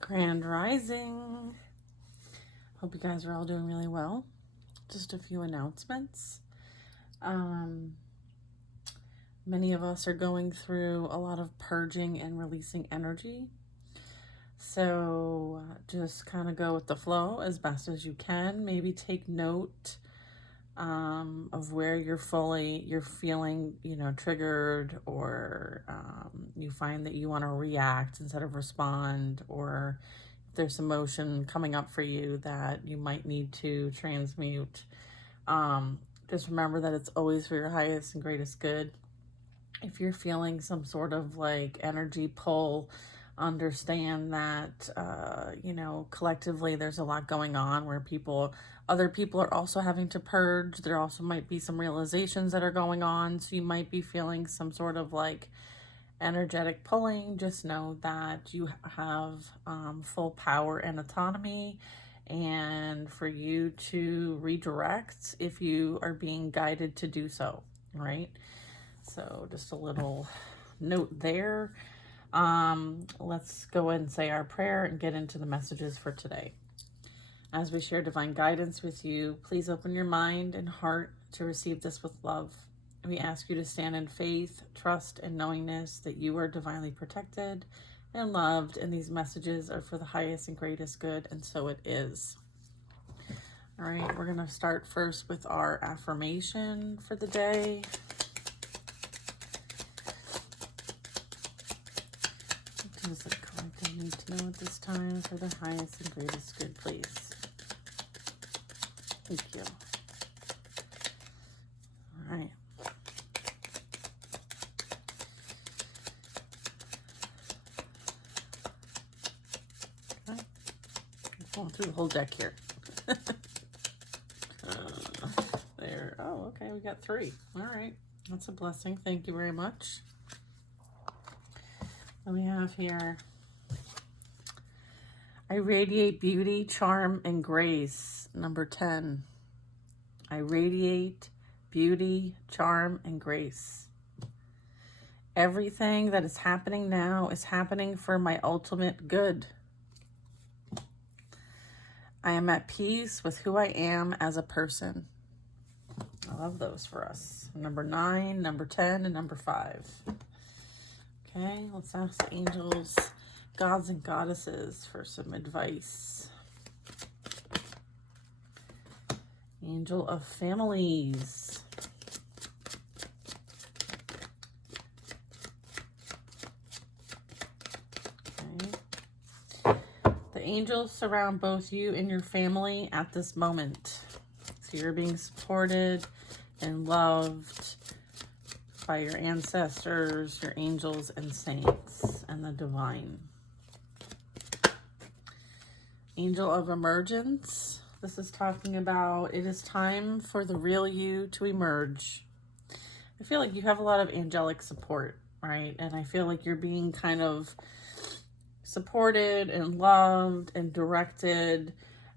Grand Rising. Hope you guys are all doing really well. Just a few announcements. Many of us are going through a lot of purging and releasing energy. So just kind of go with the flow as best as you can. Maybe take note of where you're feeling, triggered, or you find that you want to react instead of respond, or if there's emotion coming up for you that you might need to transmute. Just remember that it's always for your highest and greatest good. If you're feeling some sort of like energy pull, understand that, collectively there's a lot going on where other people are also having to purge. There also might be some realizations that are going on. So you might be feeling some sort of like energetic pulling. Just know that you have full power and autonomy, and for you to redirect if you are being guided to do so, right? So just a little note there. Let's go ahead and say our prayer and get into the messages for today. As we share divine guidance with you, please open your mind and heart to receive this with love. We ask you to stand in faith, trust, and knowingness that you are divinely protected and loved, and these messages are for the highest and greatest good, and so it is. All right, we're going to start first with our affirmation for the day. What does the collective need to know at this time for the highest and greatest good, please? Thank you. All right. Okay. I'm going through the whole deck here. There. Oh, okay. We got 3. All right. That's a blessing. Thank you very much. And we have here, I radiate beauty, charm, and grace. Number 10. I radiate beauty, charm, and grace. Everything that is happening now is happening for my ultimate good. I am at peace with who I am as a person. I love those for us. Number 9, number 10, and number 5. Okay, let's ask the angels, gods, and goddesses for some advice. Angel of families. Okay. The angels surround both you and your family at this moment. So you're being supported and loved by your ancestors, your angels and saints, and the divine. Angel of emergence. This is talking about it is time for the real you to emerge. I feel like you have a lot of angelic support, right? And I feel like you're being kind of supported and loved and directed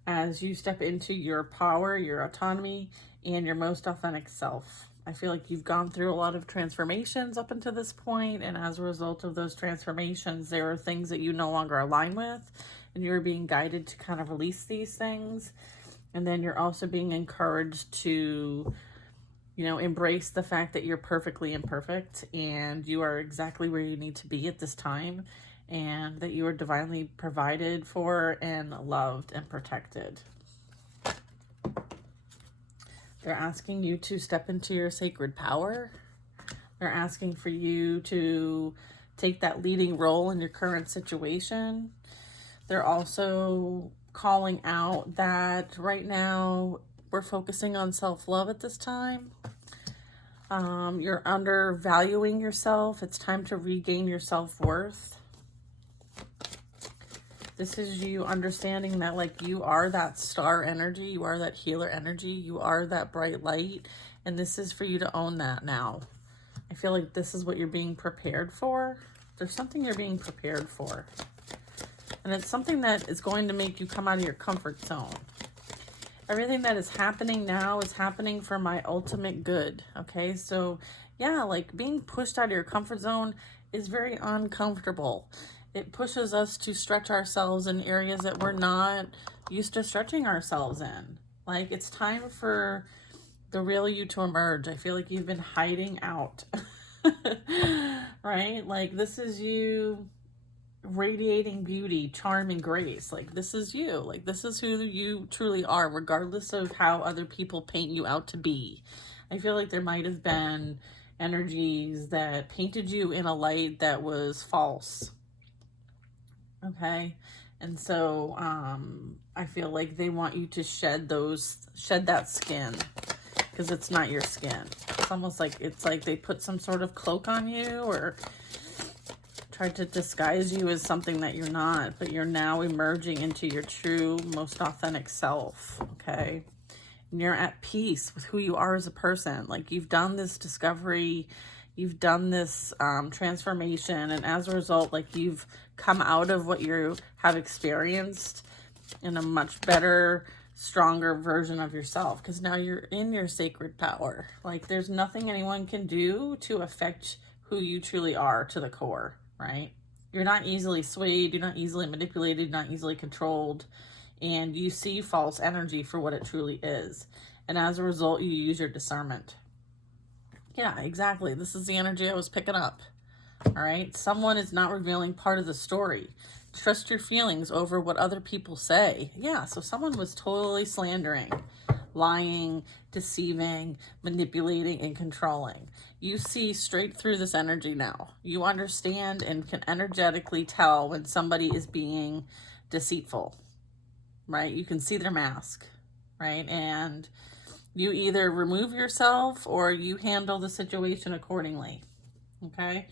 as you step into your power, your autonomy, and your most authentic self. I feel like you've gone through a lot of transformations up until this point, and as a result of those transformations, there are things that you no longer align with, and you're being guided to kind of release these things. And then you're also being encouraged to, embrace the fact that you're perfectly imperfect, and you are exactly where you need to be at this time, and that you are divinely provided for and loved and protected. They're asking you to step into your sacred power. They're asking for you to take that leading role in your current situation. They're also calling out that right now we're focusing on self-love at this time. You're undervaluing yourself. It's time to regain your self-worth. This is you understanding that, like, you are that star energy, you are that healer energy, you are that bright light, and this is for you to own that now. I feel like this is what you're being prepared for. There's something you're being prepared for. And it's something that is going to make you come out of your comfort zone. Everything that is happening now is happening for my ultimate good, okay? So, yeah, like being pushed out of your comfort zone is very uncomfortable. It pushes us to stretch ourselves in areas that we're not used to stretching ourselves in. Like, it's time for the real you to emerge. I feel like you've been hiding out. Right? Like, this is you radiating beauty, charm, and grace. Like, this is you. Like, this is who you truly are, regardless of how other people paint you out to be. I feel like there might have been energies that painted you in a light that was false. Okay. And so I feel like they want you to shed that skin, because it's not your skin. It's almost like, it's like they put some sort of cloak on you, or tried to disguise you as something that you're not, but you're now emerging into your true, most authentic self. Okay. And you're at peace with who you are as a person. Like, you've done this discovery, you've done this transformation, and as a result, like, you've come out of what you have experienced in a much better, stronger version of yourself, because now you're in your sacred power. Like, there's nothing anyone can do to affect who you truly are to the core, right? You're not easily swayed, you're not easily manipulated, you're not easily controlled, and you see false energy for what it truly is. And as a result, you use your discernment. Yeah, exactly. This is the energy I was picking up. All right. Someone is not revealing part of the story. Trust your feelings over what other people say. Yeah. So someone was totally slandering, lying, deceiving, manipulating, and controlling. You see straight through this energy now. You understand and can energetically tell when somebody is being deceitful, right? You can see their mask, right? And you either remove yourself or you handle the situation accordingly. Okay.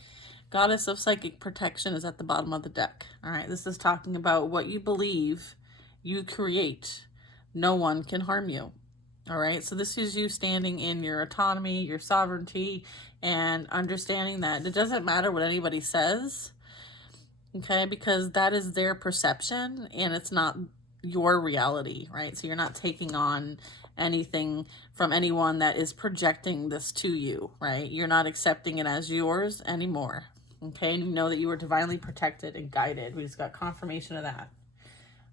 Goddess of Psychic Protection is at the bottom of the deck. All right. This is talking about what you believe you create. No one can harm you. All right. So this is you standing in your autonomy, your sovereignty, and understanding that it doesn't matter what anybody says. Okay. Because that is their perception and it's not your reality, right? So you're not taking on anything from anyone that is projecting this to you, right? You're not accepting it as yours anymore. Okay, and you know that you are divinely protected and guided. We just got confirmation of that.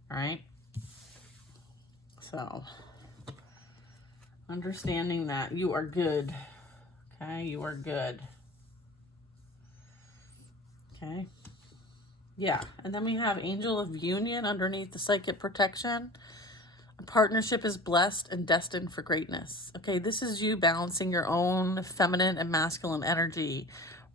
All right. So, understanding that you are good. Okay, you are good. Okay. Yeah, and then we have Angel of Union underneath the Psychic Protection. A partnership is blessed and destined for greatness. Okay, this is you balancing your own feminine and masculine energy,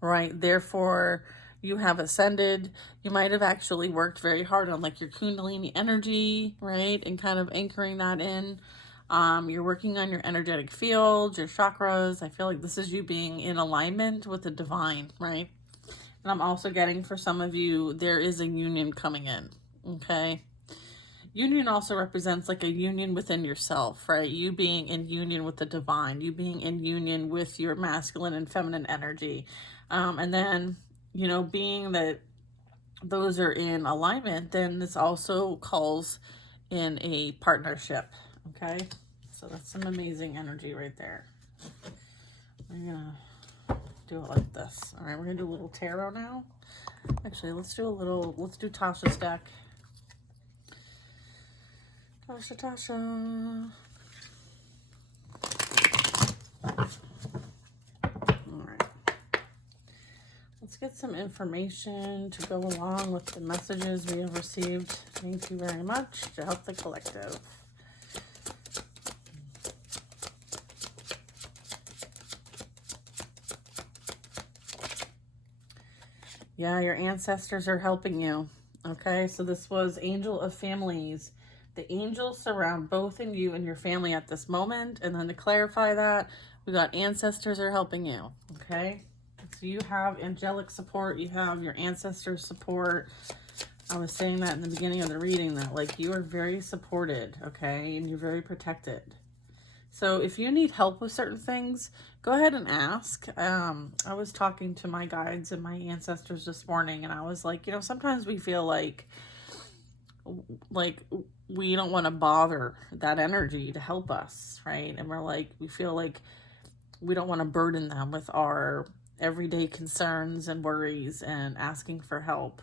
right? Therefore, you have ascended. You might have actually worked very hard on like your Kundalini energy, right? And kind of anchoring that in. You're working on your energetic field, your chakras. I feel like this is you being in alignment with the divine, right? And I'm also getting, for some of you, there is a union coming in, okay? Union also represents like a union within yourself, right? You being in union with the divine, you being in union with your masculine and feminine energy. And then, you know, being that those are in alignment, then this also calls in a partnership, okay? So that's some amazing energy right there. We're going to do it like this. All right, we're going to do a little tarot now. Actually, let's do Tasha's deck. Tasha. All right. Let's get some information to go along with the messages we have received. Thank you very much to help the collective. Yeah, your ancestors are helping you. Okay, so this was Angel of Families. The angels surround both in you and your family at this moment. And then to clarify that, we got ancestors are helping you. Okay, so you have angelic support. You have your ancestors' support. I was saying that in the beginning of the reading, that like you are very supported, okay, and you're very protected. So if you need help with certain things, go ahead and ask. I was talking to my guides and my ancestors this morning, and I was like, you know, sometimes we feel like we don't want to bother that energy to help us, right? And we're like, we feel like we don't want to burden them with our everyday concerns and worries and asking for help.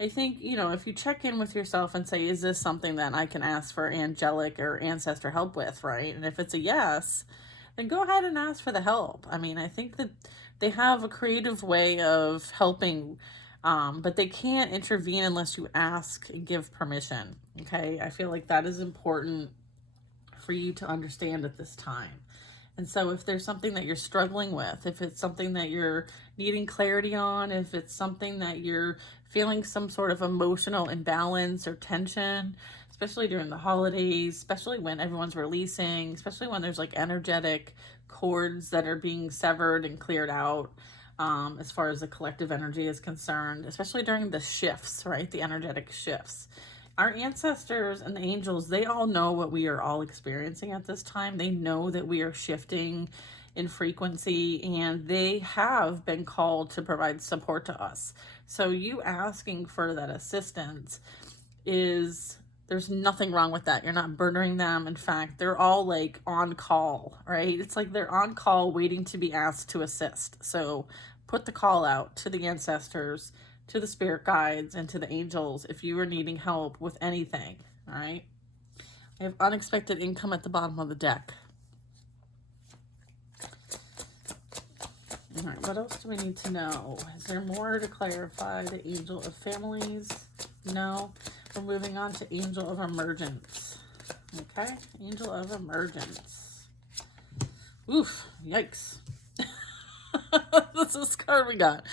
I think, you know, if you check in with yourself and say, is this something that I can ask for angelic or ancestor help with, right? And if it's a yes, then go ahead and ask for the help. I mean, I think that they have a creative way of helping, but they can't intervene unless you ask and give permission, okay? I feel like that is important for you to understand at this time. And so if there's something that you're struggling with, if it's something that you're needing clarity on, if it's something that you're feeling some sort of emotional imbalance or tension, especially during the holidays, especially when everyone's releasing, especially when there's like energetic cords that are being severed and cleared out, as far as the collective energy is concerned, especially during the shifts, right? The energetic shifts. Our ancestors and the angels, they all know what we are all experiencing at this time. They know that we are shifting in frequency, and they have been called to provide support to us. So you asking for that assistance there's nothing wrong with that. You're not burdening them. In fact, they're all like on call, right? It's like they're on call waiting to be asked to assist. So put the call out to the ancestors, to the spirit guides, and to the angels if you are needing help with anything, all right? I have unexpected income at the bottom of the deck. All right, what else do we need to know? Is there more to clarify? The angel of families? No. We're moving on to angel of emergence. Okay, angel of emergence. Oof, yikes. This is the card we got.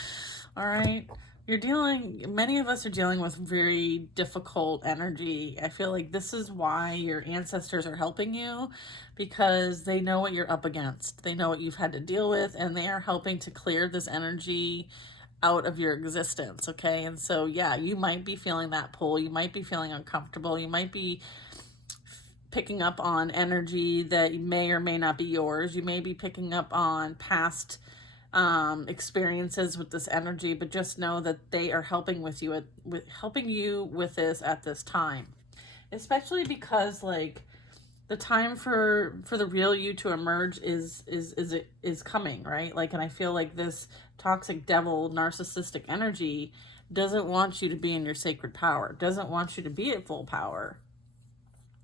All right. Many of us are dealing with very difficult energy. I feel like this is why your ancestors are helping you, because they know what you're up against. They know what you've had to deal with, and they are helping to clear this energy out of your existence, okay? And so, yeah, you might be feeling that pull. You might be feeling uncomfortable. You might be picking up on energy that may or may not be yours. You may be picking up on past experiences with this energy, but just know that they are helping helping you with this at this time, especially because like the time for the real you to emerge is coming, right? Like, and I feel like this toxic devil narcissistic energy doesn't want you to be in your sacred power, doesn't want you to be at full power,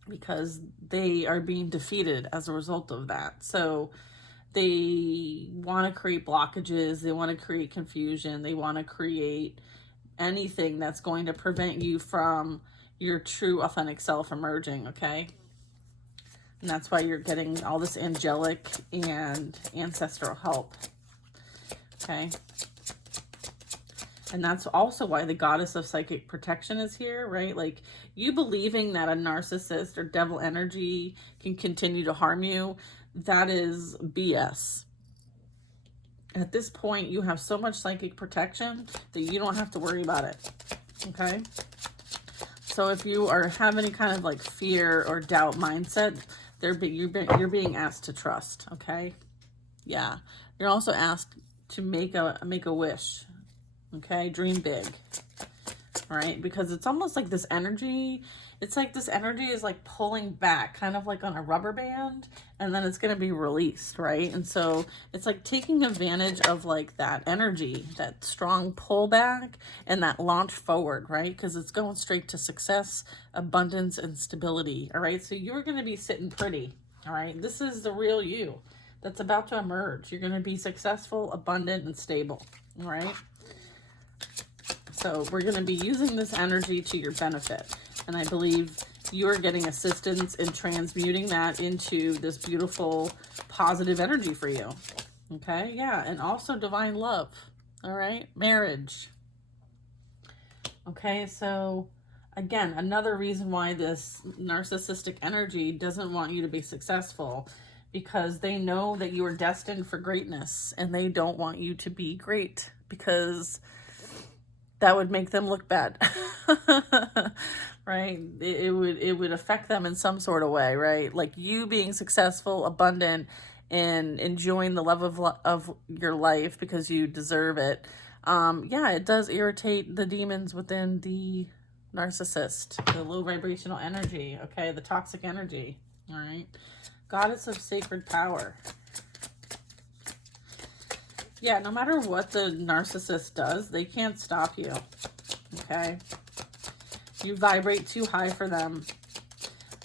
because they are being defeated as a result of that. So they want to create blockages, they want to create confusion, they want to create anything that's going to prevent you from your true authentic self emerging, okay? And that's why you're getting all this angelic and ancestral help, okay? And that's also why the goddess of psychic protection is here, right? Like, you believing that a narcissist or devil energy can continue to harm you, that is BS. At this point, you have so much psychic protection that you don't have to worry about it, okay? So if you have any kind of like fear or doubt mindset, you're being asked to trust, okay? Yeah. You're also asked to make a wish, okay? Dream big, all right? Because it's almost like this energy, it's like this energy is like pulling back, kind of like on a rubber band, and then it's going to be released, right? And so it's like taking advantage of like that energy, that strong pullback, and that launch forward, right? Because it's going straight to success, abundance, and stability, all right? So you're going to be sitting pretty, all right? This is the real you that's about to emerge. You're going to be successful, abundant, and stable, all right? So we're going to be using this energy to your benefit. And I believe you're getting assistance in transmuting that into this beautiful, positive energy for you. Okay? Yeah. And also divine love. All right? Marriage. Okay? So, again, another reason why this narcissistic energy doesn't want you to be successful, because they know that you are destined for greatness, and they don't want you to be great, because that would make them look bad. Right? It would affect them in some sort of way, right? Like you being successful, abundant, and enjoying the love of your life because you deserve it. Yeah, it does irritate the demons within the narcissist, the low vibrational energy, okay? The toxic energy, all right? Goddess of sacred power. Yeah, no matter what the narcissist does, they can't stop you. okay? You vibrate too high for them.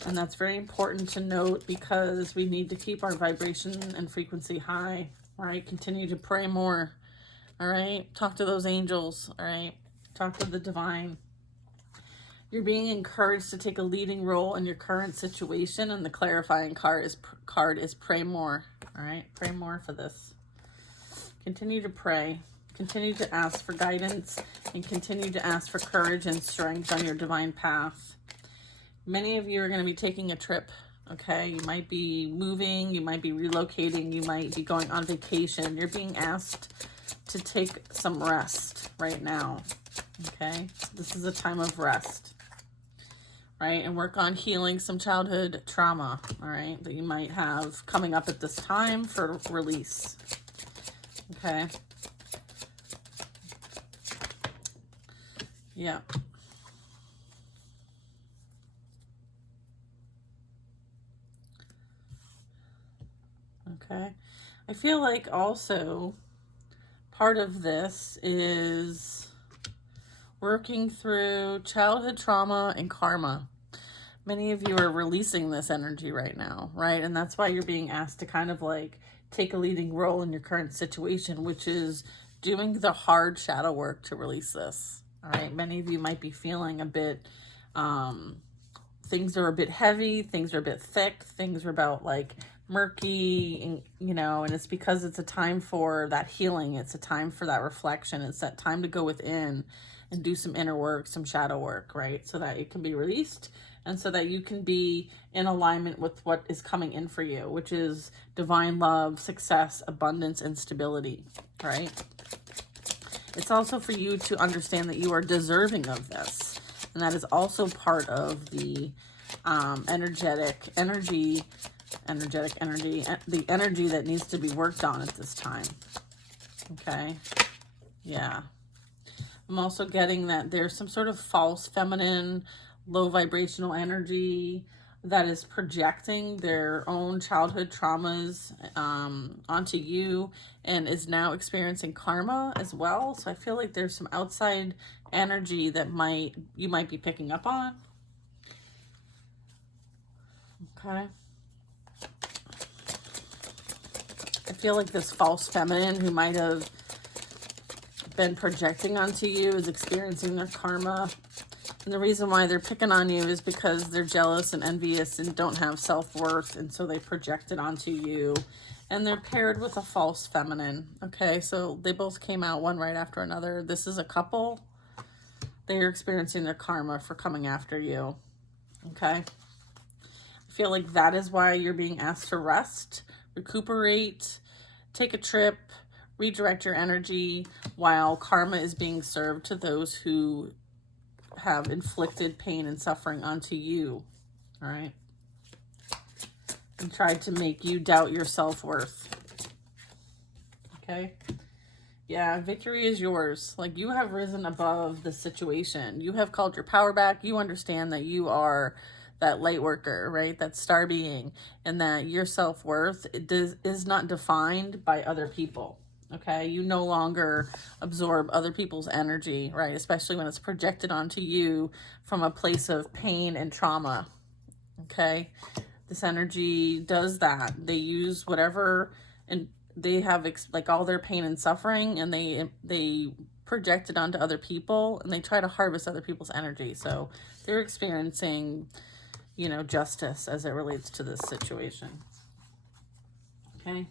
And that's very important to note because we need to keep our vibration and frequency high, all right? Continue to pray more, all right? Talk to those angels, all right? Talk to the divine. You're being encouraged to take a leading role in your current situation, and the clarifying card is pray more, all right? Pray more for this. Continue to pray. Continue to ask for guidance and continue to ask for courage and strength on your divine path. Many of you are going to be taking a trip, okay? You might be moving, you might be relocating, you might be going on vacation. You're being asked to take some rest right now, okay? This is a time of rest, right? And work on healing some childhood trauma, all right, that you might have coming up at this time for release, okay? Yeah. Okay. I feel like also part of this is working through childhood trauma and karma. Many of you are releasing this energy right now, right? And that's why you're being asked to kind of like take a leading role in your current situation, which is doing the hard shadow work to release this. All right. Many of you might be feeling a bit, things are a bit heavy, things are a bit thick, things are about like murky, and, you know, and it's because it's a time for that healing. It's a time for that reflection. It's that time to go within and do some inner work, some shadow work, right? So that it can be released and so that you can be in alignment with what is coming in for you, which is divine love, success, abundance, and stability, right? It's also for you to understand that you are deserving of this. And that is also part of the energetic energy, the energy that needs to be worked on at this time. Okay. Yeah. I'm also getting that there's some sort of false feminine, low vibrational energy that is projecting their own childhood traumas onto you and is now experiencing karma as well. So I feel like there's some outside energy that you might be picking up on. Okay. I feel like this false feminine who might have been projecting onto you is experiencing their karma. And the reason why they're picking on you is because they're jealous and envious and don't have self-worth. And so they project it onto you. And they're paired with a false feminine. Okay, so they both came out one right after another. This is a couple. They are experiencing their karma for coming after you. Okay. I feel like that is why you're being asked to rest, recuperate, take a trip, redirect your energy while karma is being served to those who have inflicted pain and suffering onto you. All right. And tried to make you doubt your self-worth. Okay. Yeah, victory is yours. Like, you have risen above the situation. You have called your power back. You understand that you are that light worker, right? That star being, and that your self-worth is not defined by other people. Okay, you no longer absorb other people's energy, right? Especially when it's projected onto you from a place of pain and trauma. Okay, this energy does that. They use whatever, and they have like all their pain and suffering, and they project it onto other people, and they try to harvest other people's energy. So they're experiencing, you know, justice as it relates to this situation. Okay.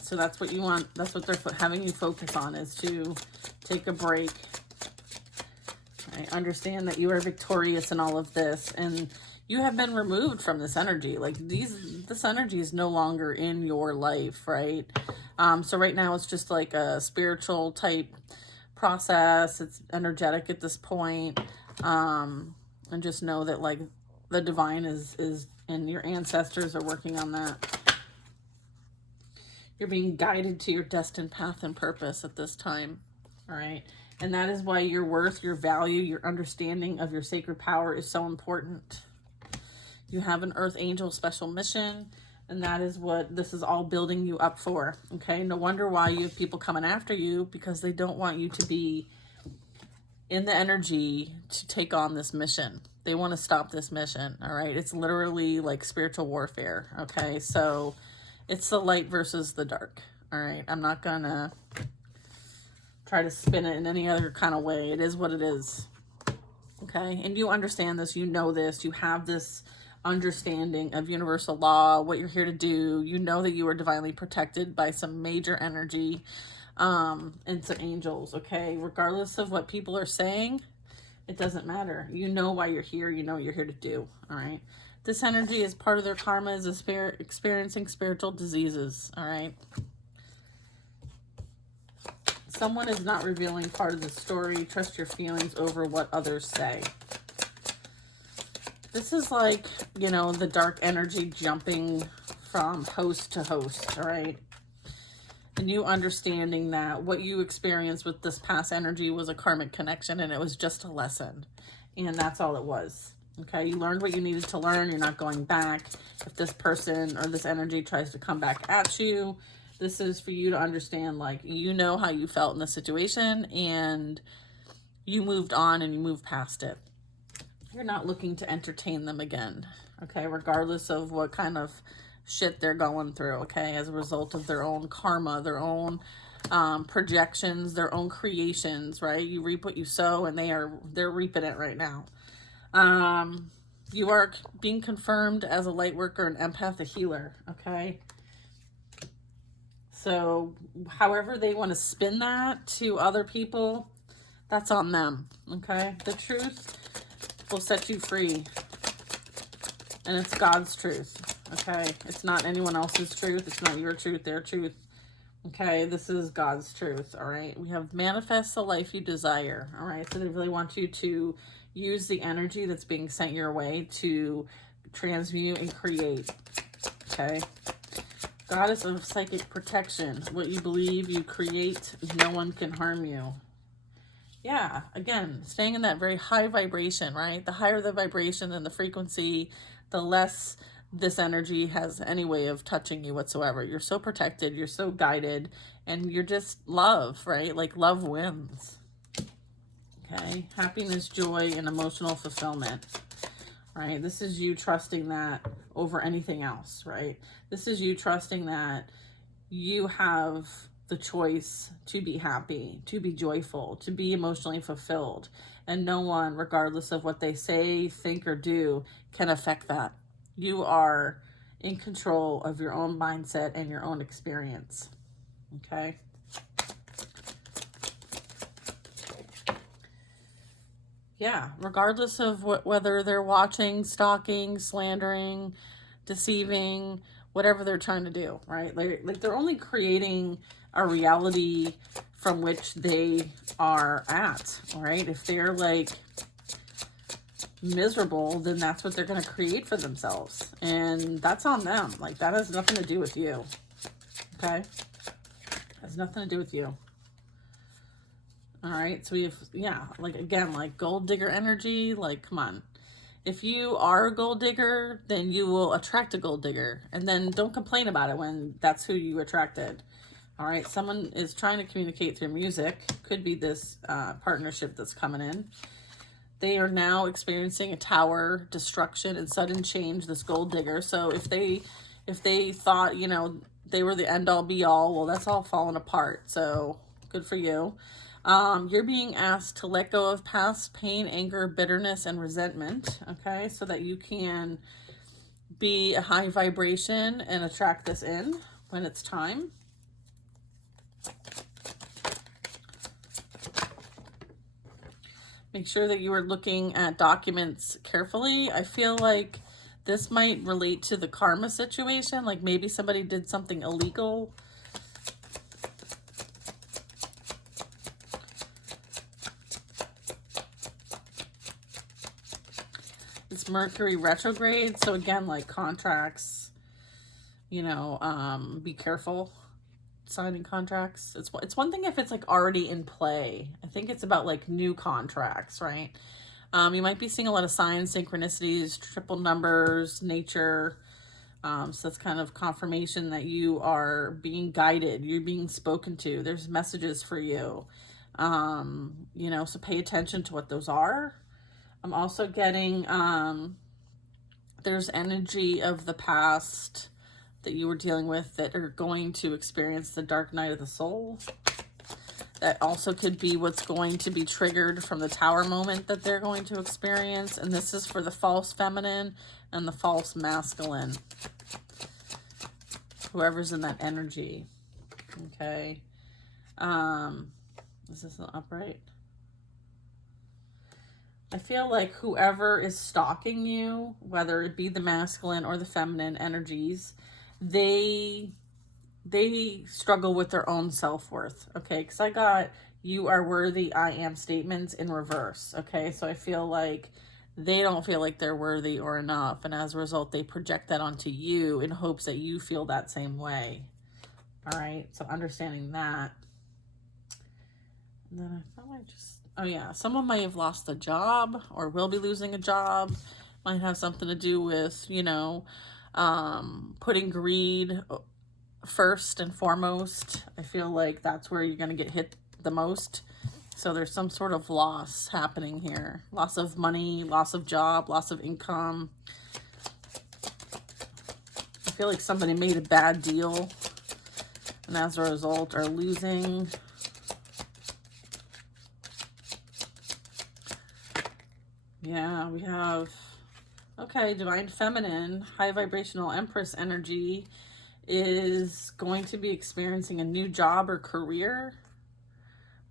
So that's what you want. That's what they're having you focus on, is to take a break. Right? Understand that you are victorious in all of this, and you have been removed from this energy. Like this energy is no longer in your life, right? So right now it's just like a spiritual type process. It's energetic at this point. And just know that like the divine is and your ancestors are working on that. You're being guided to your destined path and purpose at this time, all right? And that is why your worth, your value, your understanding of your sacred power is so important. You have an earth angel special mission, and that is what this is all building you up for, okay? No wonder why you have people coming after you, because they don't want you to be in the energy to take on this mission. They want to stop this mission, all right? It's literally like spiritual warfare, okay? So it's the light versus the dark, all right? I'm not gonna try to spin it in any other kind of way. It is what it is, okay? And you understand this, you know this, you have this understanding of universal law, what you're here to do. You know that you are divinely protected by some major energy, and some angels, okay? Regardless of what people are saying, it doesn't matter. You know why you're here. You know what you're here to do, all right? This energy is part of their karma, is a spirit experiencing spiritual diseases, all right? Someone is not revealing part of the story. Trust your feelings over what others say. This is like, you know, the dark energy jumping from host to host, all right? And you understanding that what you experienced with this past energy was a karmic connection, and it was just a lesson. And that's all it was. Okay, you learned what you needed to learn. You're not going back. If this person or this energy tries to come back at you, this is for you to understand, like, you know how you felt in the situation, and you moved on and you moved past it. You're not looking to entertain them again, okay, regardless of what kind of shit they're going through, okay, as a result of their own karma, their own projections, their own creations, right? You reap what you sow, and they're reaping it right now. You are being confirmed as a light worker, an empath, a healer, okay? So however they want to spin that to other people, that's on them, okay? The truth will set you free, and it's God's truth, okay? It's not anyone else's truth. It's not your truth, their truth, okay? This is God's truth, all right? We have manifest the life you desire, all right? So they really want you to use the energy that's being sent your way to transmute and create, okay? Goddess of psychic protection. What you believe, you create. No one can harm you. Yeah, again, staying in that very high vibration, right? The higher the vibration and the frequency, the less this energy has any way of touching you whatsoever. You're so protected, you're so guided, and you're just love, right? Like love wins. Okay, happiness, joy, and emotional fulfillment, right? This is you trusting that over anything else, right? This is you trusting that you have the choice to be happy, to be joyful, to be emotionally fulfilled. And no one, regardless of what they say, think, or do, can affect that. You are in control of your own mindset and your own experience. Okay? Yeah, regardless of whether they're watching, stalking, slandering, deceiving, whatever they're trying to do, right? Like they're only creating a reality from which they are at, right? If they're like miserable, then that's what they're going to create for themselves, and that's on them. Like that has nothing to do with you, okay? Has nothing to do with you. All right, so we have, yeah, like again, like gold digger energy, like come on. If you are a gold digger, then you will attract a gold digger, and then don't complain about it when that's who you attracted. All right, someone is trying to communicate through music. Could be this partnership that's coming in. They are now experiencing a tower destruction and sudden change, this gold digger. So if they thought, you know, they were the end all be all, well, that's all falling apart. So good for you. You're being asked to let go of past pain, anger, bitterness, and resentment, okay? So that you can be a high vibration and attract this in when it's time. Make sure that you are looking at documents carefully. I feel like this might relate to the karma situation, like maybe somebody did something illegal. It's Mercury retrograde, so again, like contracts, you know, be careful signing contracts. It's one thing if it's like already in play. I think it's about like new contracts, right? You might be seeing a lot of signs, synchronicities, triple numbers, nature. So that's kind of confirmation that you are being guided, you're being spoken to. There's messages for you. You know, so pay attention to what those are. I'm also getting, there's energy of the past that you were dealing with that are going to experience the dark night of the soul. That also could be what's going to be triggered from the tower moment that they're going to experience. And this is for the false feminine and the false masculine. Whoever's in that energy. Okay. Is this upright? I feel like whoever is stalking you, whether it be the masculine or the feminine energies, they struggle with their own self-worth, okay? Because I got, you are worthy, I am statements in reverse, okay? So I feel like they don't feel like they're worthy or enough, and as a result, they project that onto you in hopes that you feel that same way, all right? So understanding that. And then I thought I just, oh yeah, someone might have lost a job or will be losing a job. Might have something to do with, you know, putting greed first and foremost. I feel like that's where you're going to get hit the most. So there's some sort of loss happening here. Loss of money, loss of job, loss of income. I feel like somebody made a bad deal and as a result are losing. Yeah, we have, okay, Divine Feminine, high vibrational Empress energy is going to be experiencing a new job or career,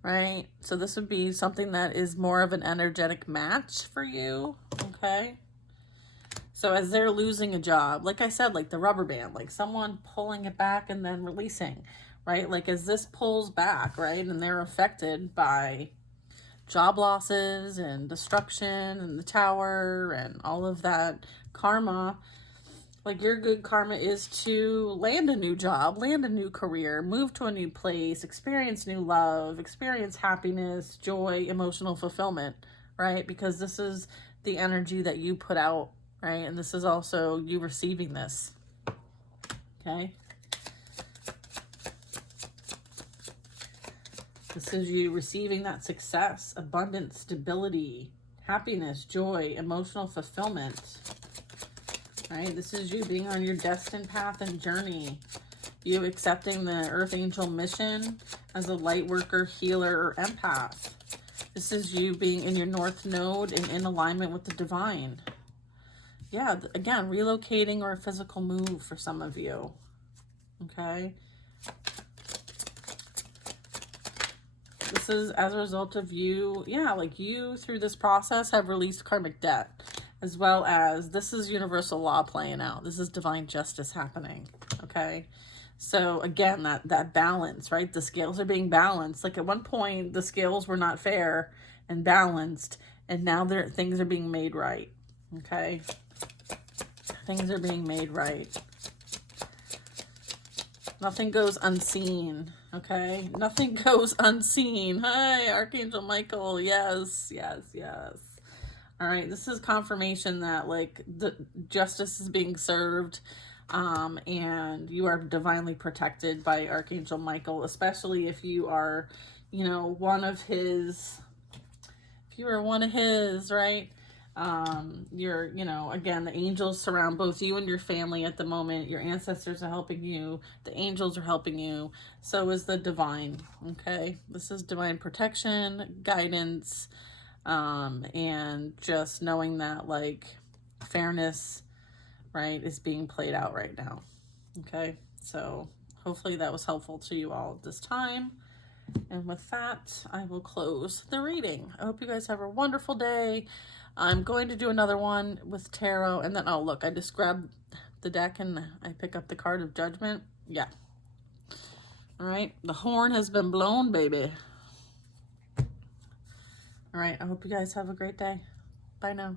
right? So this would be something that is more of an energetic match for you, okay? So as they're losing a job, like I said, like the rubber band, like someone pulling it back and then releasing, right? Like as this pulls back, right, and they're affected by job losses and destruction and the tower and all of that karma, like your good karma is to land a new job, land a new career, move to a new place, experience new love, experience happiness, joy, emotional fulfillment, right? Because this is the energy that you put out, right? And this is also you receiving this, okay? This is you receiving that success, abundance, stability, happiness, joy, emotional fulfillment, right? This is you being on your destined path and journey. You accepting the Earth Angel mission as a light worker, healer, or empath. This is you being in your North Node and in alignment with the divine. Yeah, again, relocating or a physical move for some of you, okay? This is as a result of you, yeah, like you through this process have released karmic debt, as well as this is universal law playing out. This is divine justice happening, okay? So again, that balance, right? The scales are being balanced. Like at one point, the scales were not fair and balanced, and now things are being made right, okay? Things are being made right. Nothing goes unseen, okay? Nothing goes unseen. Hi, Archangel Michael. Yes, yes, yes. All right, this is confirmation that, like, the justice is being served, and you are divinely protected by Archangel Michael, especially if you are, you know, one of his, right? You're, you know, again, the angels surround both you and your family at the moment. Your ancestors are helping you. The angels are helping you. So is the divine, okay? This is divine protection, guidance, and just knowing that, like, fairness, right, is being played out right now, okay? So hopefully that was helpful to you all at this time. And with that, I will close the reading. I hope you guys have a wonderful day. I'm going to do another one with tarot, and then, oh, look, I just grabbed the deck and I pick up the card of judgment. Yeah. All right. The horn has been blown, baby. All right. I hope you guys have a great day. Bye now.